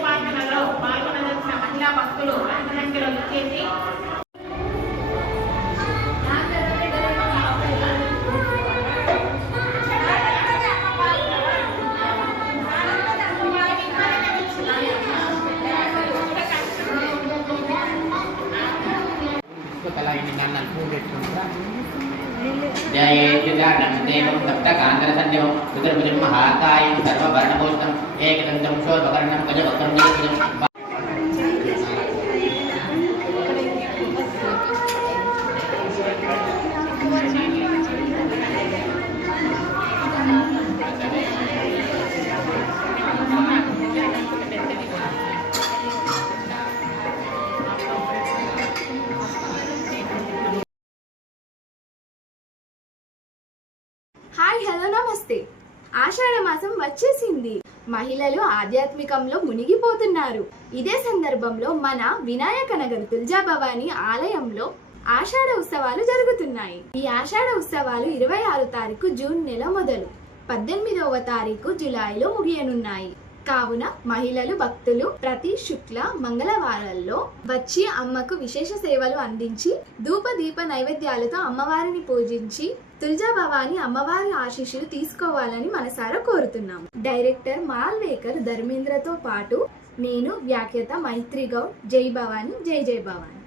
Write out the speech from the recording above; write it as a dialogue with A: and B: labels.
A: పుష్పార్చనలో పాల్గొనదలిచిన మహిళా భక్తులు అధిక సంఖ్యలో విచ్చేసి
B: పుష్పకళాయిని నన్ను పూలు పెట్టుకుంటా జయేద్యుజానం దేవం సప్తకాంతరసన్యవం సుదర్భుజం మహాకాయం సర్వవర్ణభూషణం ఏకదంతం శోభకర్ణం గజవక్రం నీలభుజం
C: హాయ్ హలో నమస్తే ఆషాఢ మాసం వచ్చేసింది. మహిళలు ఆధ్యాత్మికంలో మునిగిపోతున్నారు. ఇదే సందర్భంలో మన వినాయక నగర్ తుల్జా భవాని ఆలయంలో ఆషాఢ ఉత్సవాలు జరుగుతున్నాయి. ఈ ఆషాఢ ఉత్సవాలు ఇరవై ఆరు తారీఖు జూన్ నెల మొదలు పద్దెనిమిదవ తారీఖు జులైలో ముగియనున్నాయి. కావున మహిళలు భక్తులు ప్రతి శుక్ల మంగళవారాల్లో వచ్చి అమ్మకు విశేష సేవలు అందించి ధూప దీప నైవేద్యాలతో అమ్మవారిని పూజించి తుల్జా భవాని అమ్మవారి ఆశీస్సులు తీసుకోవాలని మనసారా కోరుతున్నాము. డైరెక్టర్ మాల్వేకర్ ధర్మేంద్రతో పాటు నేను వ్యాఖ్యత మైత్రి గౌడ్. జై భవాని జై జై భవాని.